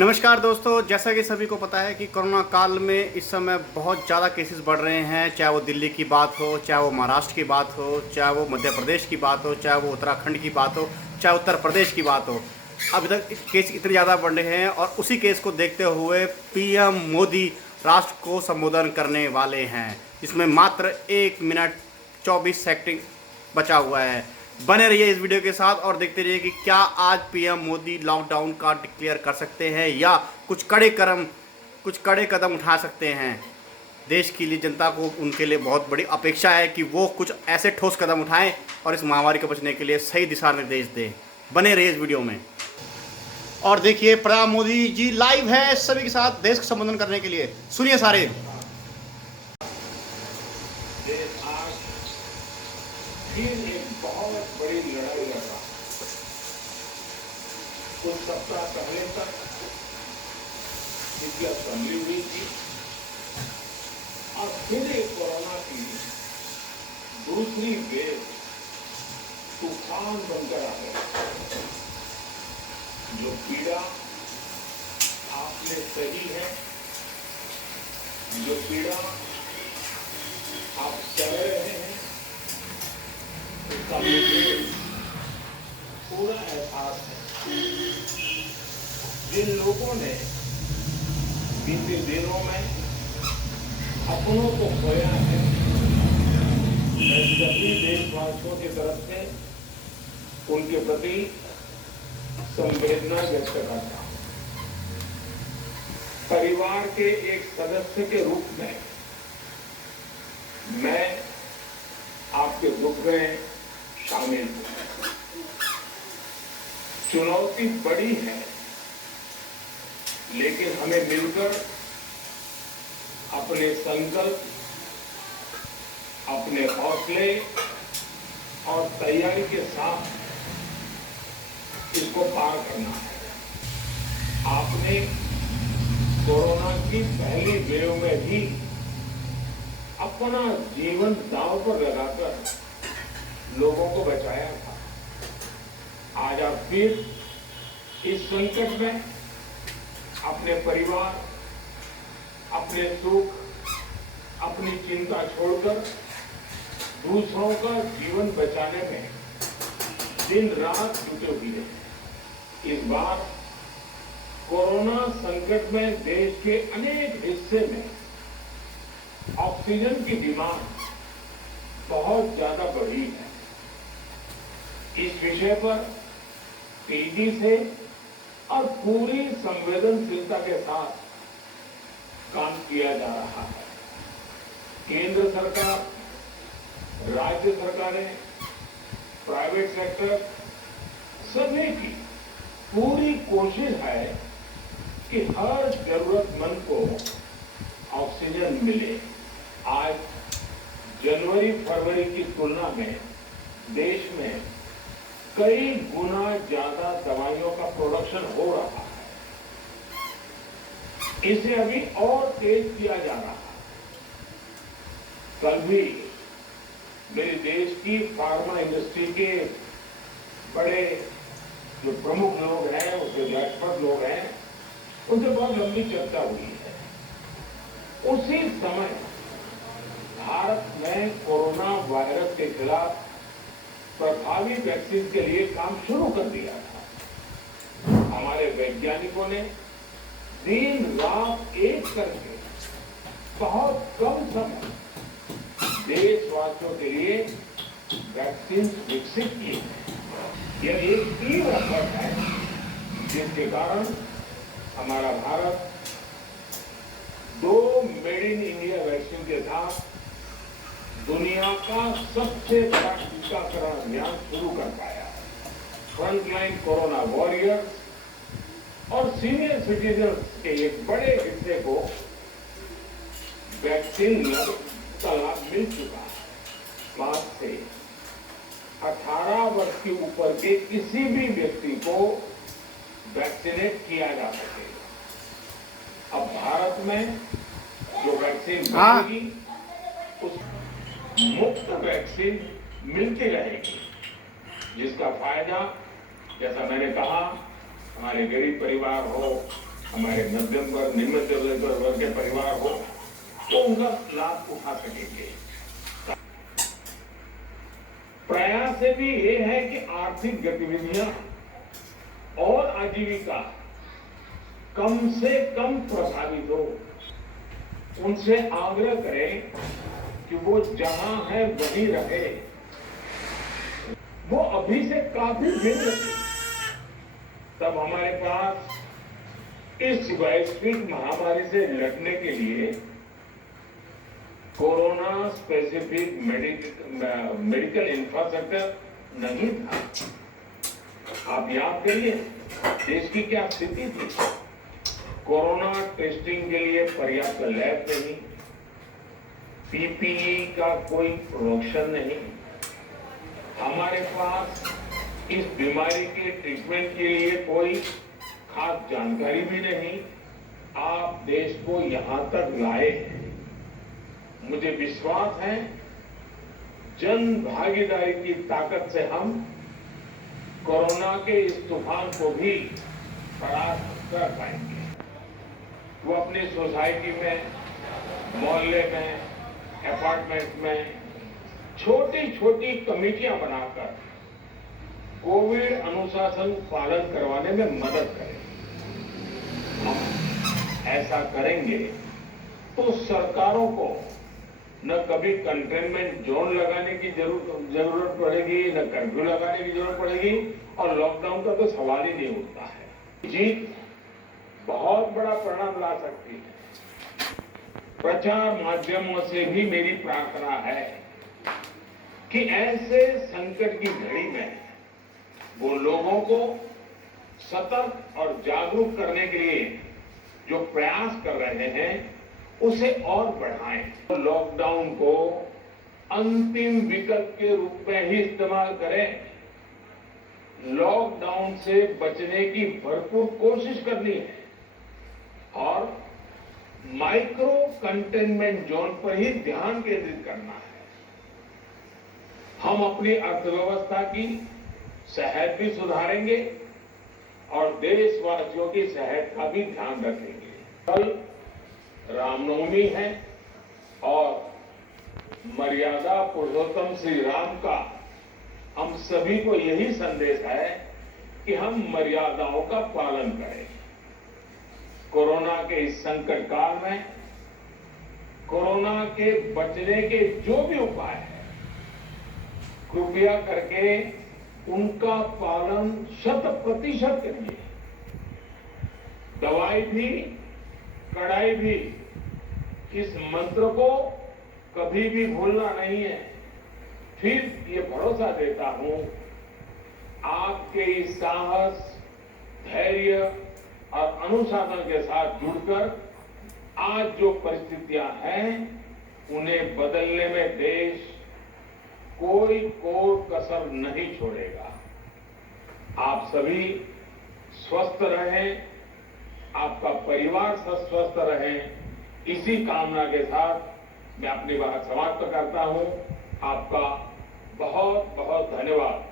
नमस्कार दोस्तों, जैसा कि सभी को पता है कि कोरोना काल में इस समय बहुत ज़्यादा केसेस बढ़ रहे हैं। चाहे वो दिल्ली की बात हो, चाहे वो महाराष्ट्र की बात हो, चाहे वो मध्य प्रदेश की बात हो, चाहे वो उत्तराखंड की बात हो, चाहे उत्तर प्रदेश की बात हो। अभी तक केस इतने ज़्यादा बढ़ रहे हैं और उसी केस को देखते हुए पीएम मोदी राष्ट्र को संबोधन करने वाले हैं, जिसमें मात्र 1 मिनट 24 सेकंड बचा हुआ है। बने रहिए इस वीडियो के साथ और देखते रहिए कि क्या आज पीएम मोदी लॉकडाउन का डिक्लेयर कर सकते हैं या कुछ कड़े कदम उठा सकते हैं। देश के लिए, जनता को उनके लिए बहुत बड़ी अपेक्षा है कि वो कुछ ऐसे ठोस कदम उठाएं और इस महामारी को बचने के लिए सही दिशा निर्देश दें। बने रहिए इस वीडियो में और देखिए प्रधान मोदी जी लाइव है सभी के साथ देश का संबोधन करने के लिए। सुनिए सारे। फिर एक बहुत बड़ी लड़ाई लड़ रहा। कुछ सप्ताह पहले तक इसकी असेंबली हुई थी और फिर एक कोरोना की दूसरी वेव तूफान बनकर आ गया। जो पीड़ा आपने सही है, जो पीड़ा आप सह रहे हैं, उसका मुझे पूरा एहसास है। जिन लोगों ने बीते दिनों में अपनों को खोया है, मैं सभी देशवासियों की तरफ से उनके प्रति संवेदना व्यक्त करता हूं। परिवार के एक सदस्य के रूप में मैं आपके दुख में शामिल हूं। चुनौती बड़ी है, लेकिन हमें मिलकर अपने संकल्प, अपने हौसले और तैयारी के साथ इसको पार करना है। आपने कोरोना की पहली वेव में भी अपना जीवन दांव पर लगाकर लोगों को बचाया था। आज आप फिर इस संकट में अपने परिवार, अपने सुख, अपनी चिंता छोड़कर दूसरों का जीवन बचाने में दिन रात जुटे हुए हैं। इस बार कोरोना संकट में देश के अनेक हिस्से में ऑक्सीजन की डिमांड बहुत ज्यादा बढ़ी है। इस विषय पर तेजी से और पूरी संवेदनशीलता के साथ काम किया जा रहा है। केंद्र सरकार, राज्य सरकारें, प्राइवेट सेक्टर, सभी की पूरी कोशिश है कि हर जरूरतमंद को ऑक्सीजन मिले। आज जनवरी फरवरी की तुलना में देश में कई गुना ज्यादा दवाइयों का प्रोडक्शन हो रहा है। इसे अभी और तेज किया जा रहा है। कल भी मेरे देश की फार्मा इंडस्ट्री के बड़े जो प्रमुख लोग हैं, उसके जो एक्सपर्ट लोग हैं, उनसे बहुत लंबी चर्चा हुई है। उसी समय भारत में कोरोना वायरस के खिलाफ प्रभावी वैक्सीन के लिए काम शुरू कर दिया था। हमारे वैज्ञानिकों ने दिन रात एक करके बहुत कम समय देशवासियों के लिए वैक्सीन विकसित की है। यह एक टीम एफर्ट है, जिसके कारण हमारा Bharat 2 made in India vaccine के साथ दुनिया का सबसे बड़ा टीकाकरण अभियान शुरू कर पाया। फ्रंटलाइन कोरोना वॉरियर्स और सीनियर सिटीजन्स के एक बड़े हिस्से को वैक्सीन का लाभ मिल चुका है। आज से 18 वर्ष के ऊपर के किसी भी व्यक्ति को वैक्सीनेट किया जा सकेगा। अब भारत में जो वैक्सीन बनेगी, उस मुफ्त वैक्सीन मिलती रहेगी, जिसका फायदा, जैसा मैंने कहा, हमारे गरीब परिवार हो, हमारे मध्यम वर्ग, निम्न वर्ग के परिवार हो, तो उनका लाभ उठा सकेंगे। प्रयास भी ये है कि आर्थिक गतिविधियां और आजीविका कम से कम प्रभावित हो। उनसे आग्रह करें कि वो जहां है वहीं रहे। वो अभी से काफी भिन्न थी। तब हमारे पास इस वैश्विक महामारी से लड़ने के लिए कोरोना स्पेसिफिक मेडिकल इंफ्रास्ट्रक्चर नहीं था। आप याद करिए देश की क्या स्थिति थी। कोरोना टेस्टिंग के लिए पर्याप्त लैब नहीं, पीपीई का कोई प्रोडक्शन नहीं, हमारे पास इस बीमारी के ट्रीटमेंट के लिए कोई खास जानकारी भी नहीं। आप देश को यहां तक लाए हैं। मुझे विश्वास है जन भागीदारी की ताकत से हम कोरोना के इस तूफान को भी परास्त कर पाएंगे। वो अपनी सोसाइटी में, मोहल्ले में, अपार्टमेंट में छोटी छोटी कमेटियां बनाकर कोविड अनुशासन पालन करवाने में मदद करें। हम ऐसा करेंगे तो सरकारों को न कभी कंटेनमेंट जोन लगाने की जरूरत पड़ेगी, न कर्फ्यू लगाने की जरूरत पड़ेगी, और लॉकडाउन का तो सवाल ही नहीं उठता है। जीत बहुत बड़ा परिणाम ला सकती है। प्रचार माध्यमों से भी मेरी प्रार्थना है कि ऐसे संकट की घड़ी में वो लोगों को सतर्क और जागरूक करने के लिए जो प्रयास कर रहे हैं उसे और बढ़ाएं। लॉकडाउन को अंतिम विकल्प के रूप में ही इस्तेमाल करें। लॉकडाउन से बचने की भरपूर कोशिश करनी है और माइक्रो कंटेनमेंट जोन पर ही ध्यान केंद्रित करना है। हम अपनी अर्थव्यवस्था की सेहत भी सुधारेंगे और देशवासियों की सेहत का भी ध्यान रखेंगे। कल रामनवमी है और मर्यादा पुरुषोत्तम श्री राम का हम सभी को यही संदेश है कि हम मर्यादाओं का पालन करें। कोरोना के इस संकट काल में कोरोना के बचने के जो भी उपाय है, कृपया करके उनका पालन 100% करिए। दवाई भी, कड़ाई भी, इस मंत्र को कभी भी भूलना नहीं है। फिर ये भरोसा देता हूं आपके इस साहस, धैर्य और अनुशासन के साथ जुड़कर आज जो परिस्थितियां हैं उन्हें बदलने में देश कोई कसर नहीं छोड़ेगा। आप सभी स्वस्थ रहें, आपका परिवार स्वस्थ रहे, इसी कामना के साथ मैं अपनी बात समाप्त करता हूं। आपका बहुत बहुत धन्यवाद।